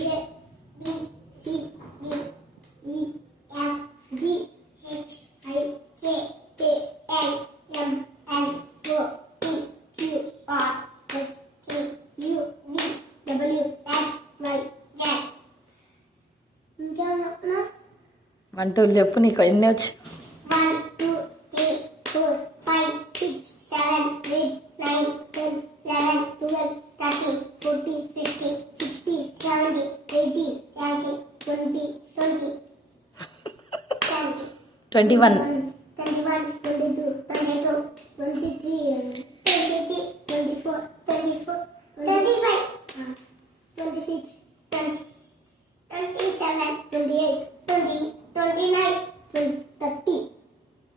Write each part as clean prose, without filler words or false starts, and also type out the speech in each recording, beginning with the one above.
A B C D E F G H I J K L M N O P Q R S T U V W X Y Z. ఇంకేమన్నా చెప్పనా? 1 2 చెప్పు. నీకు ఎన్ని వచ్చు? 1 2 3 4 5 6 7 8 9 10 11 12 13 14 15 16 17 18 19 20 20 21 21 22 22 23 23 24 24 25 26 27 28 20 29 30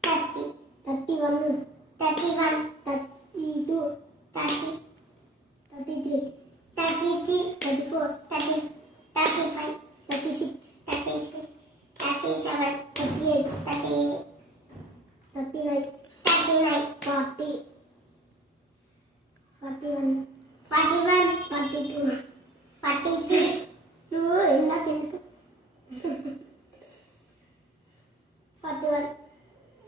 30 31 31 32 30 33 33 34 30 35 36 36 37 38 38 39 39 40 41 41 42 43 నువ్వు ఇందాక ఎందుకు 41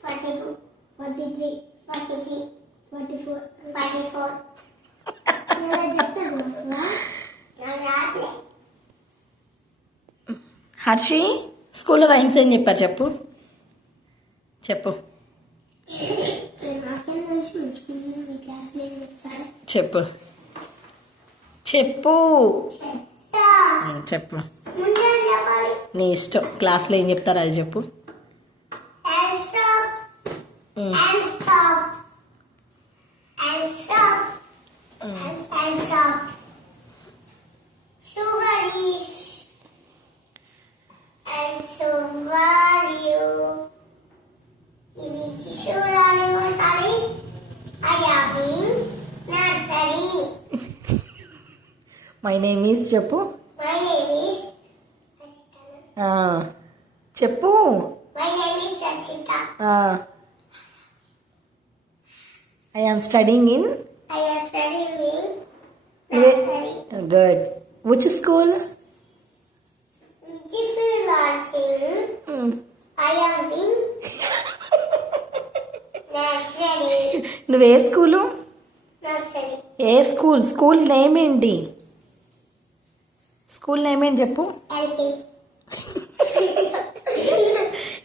42 43 43 44 44 నేను చెప్తాను నాకు రాట్లే. హర్షి స్కూల్లో రైమ్స్ ఏం చెప్పారు చెప్పు. చెప్పు నాకేం తెలుసు మీ క్లాస్లో ఏం చెప్తారు? చెప్పు చెప్పు చెప్తా. చెప్పు. ముందే చెప్పాలి. నీ ఇష్టం. క్లాస్లో ఏం చెప్తారు అది చెప్పు. And stop. And stop. And stop. And stop. Sugar is. And so are you. ఇవి చూడాలి ఒకసారి. I am in nursery. My name is చెప్పు. My name is. ఆ, చెప్పు. My name is Shashika. I am studying in. I am studying in nursery. Good. Which school? If you are saying I am in nursery. నువ్వు ఏ school? Nursery. ఏ school? School name ఏంటి? School name ఏంటి చెప్పు. LKG.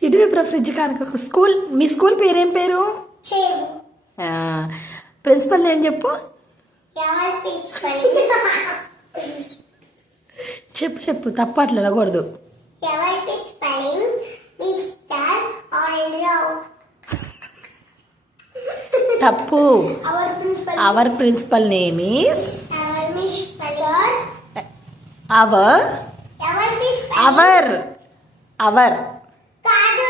ఇటువైపు ఫ్రిడ్జ్ కనుక. స్కూల్ మీ స్కూల్ పేరేం పేరు? Chevu. ప్రిన్సిపల్ నేమ్ చెప్పు. ఎవరి ప్రిన్సిపల్? చెప్పు చెప్పు. తప్పు అట్లా అనకూడదు. ఎవరి ప్రిన్సిపల్? Mister orange. తప్పు. Our principal. Our principal name is. Our principal. Our. ఎవరి ప్రిన్సిపల్? అవర్. అవర్. కాదు.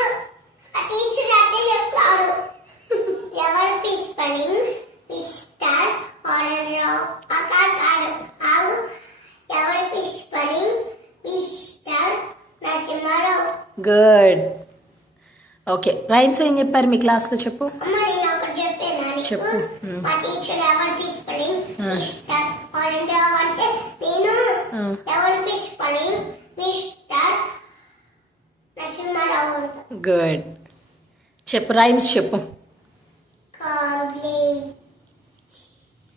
ఆ టీచర్ అట్టే చెప్తాడు. ఎవరి ప్రిన్సిపల్? Mister orange. కాదు. అవు ఎవరి principal? Mister Narasimharao. Good. Okay. Rhymes ఏం చెప్పారు మీ క్లాస్లో చెప్పు. అమ్మ నేను ఒకటి చెప్పాను నీకు. చెప్పు. మా టీచర్ ఎవరి ప్రిన్సిపల్? మిస్టర్ ఆరెంజ్ అంటే నేను ఎవరి ప్రిన్సిపల్? మిస్టర్ నరసింహారావు అంట. గుడ్. చెప్పు. రైమ్స్ చెప్పు. Complete.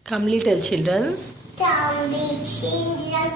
Come little childrens. Come, children,